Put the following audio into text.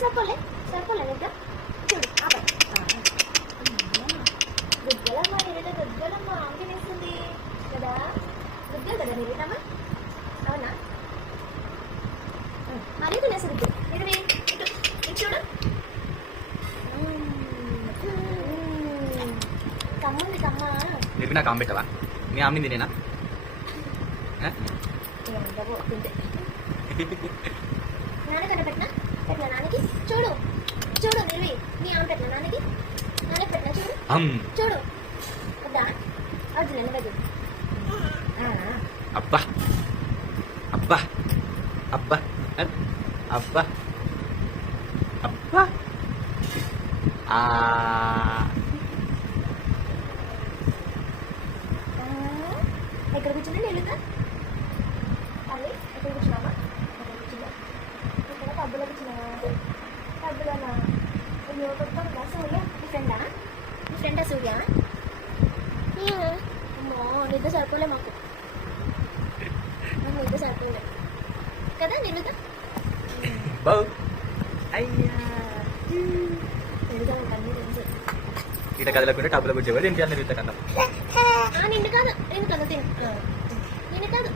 సరిపోలే సరిపోలే నిద్ర చూడు గుడ్డలమ్మా నిరుట గుడ్డలమ్మా ఆమె తినేస్తుంది కదా గుడ్డలు కదా నిరుటమ్మా అవునా మరీ తినేస్తుంది నిరువి ఇటు చూడు కమ్ముంది కమ్మ నిరువి నాకు ఆమె పెట్టవా మీ ఆమె తినేనా తింటే నాన్నకన్నా పెట్టినా నాన్నకి చూడు చూడు నిరువి నీ ఆమె పెట్టినా నాన్నకి నాన్నకి పెట్టినా చూడు చూడు వద్దా అవుతుంది నిలబడి అబ్బా అబ్బా అబ్బా అబ్బా అబ్బా ఎక్కడ కూర్చుంది నిలుగా మళ్ళీ ఎక్కడ కూర్చున్నావా ఇక్కడ పబ్బులో కూర్చున్నావా పబ్బులోనా అయ్యో కొత్త సూర్య నీ ఫ్రెండా నీ ఫ్రెండా సూర్య అమ్మో నిద్ర సరిపోలే మాకు నిద్ర సరిపోలే కదా నిలుగా నిలుగా ఉంటాను తెలుసు ఇట కదలకుంటే టబ్బులో కూర్చోవాలి ఏం చేయాలి నిరుత కన్నా నిన్ను కాదు నేను కదా తిను నేను కాదు